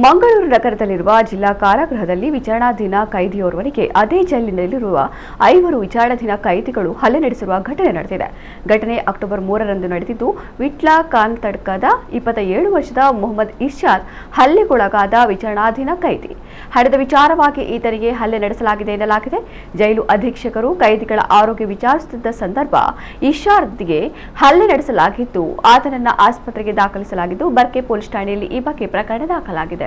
ಮಂಗಳೂರು ನಗರದಲ್ಲಿರುವ ಜಿಲ್ಲಾ ಕಾರಾಗೃಹದಲ್ಲಿ ವಿಚಾರಣಾಧೀನ ಕೈದಿಯೋರ್ವರಿಗೆ ಅದೇ ಜೈಲಿನಲ್ಲಿರುವ 5 ವಿಚಾರಣಾಧೀನ ಕೈದಿಗಳು ಹಲ್ಲೆ ನಡೆಸಿರುವ ಘಟನೆ ನಡೆದಿದೆ. ಘಟನೆ ಅಕ್ಟೋಬರ್ 3ರಂದು ನಡೆದಿದ್ದು, ವಿಟ್ಲ ಕಾನ್ತಡ್ಕದ 27 ವರ್ಷದ ಮೊಹಮ್ಮದ್ ಇರ್ಷಾದ್ ಹಲ್ಲೆಗೊಳಗಾದ ವಿಚಾರಣಾಧೀನ ಕೈದಿ. ಹಣದ ವಿಚಾರವಾಗಿ ಈತನಿಗೆ ಹಲ್ಲೆ ನಡೆಸಲಾಗಿದೆ ಎನ್ನಲಾಗಿದೆ. ಜೈಲು ಅಧೀಕ್ಷಕರು ಕೈದಿಗಳ ಆರೋಗ್ಯ ವಿಚಾರಿಸುತ್ತಿದ್ದ ಸಂದರ್ಭ ಇರ್ಷಾದ್ಗೆ ಹಲ್ಲೆ ನಡೆಸಲಾಗಿದ್ದು, ಆತನನ್ನು ಆಸ್ಪತ್ರೆಗೆ ದಾಖಲಿಸಲಾಗಿದ್ದು, ಬರ್ಕೆ ಪೊಲೀಸ್ ಠಾಣೆಯಲ್ಲಿ ಈ ಬಗ್ಗೆ ಪ್ರಕರಣ ದಾಖಲಾಗಿದೆ.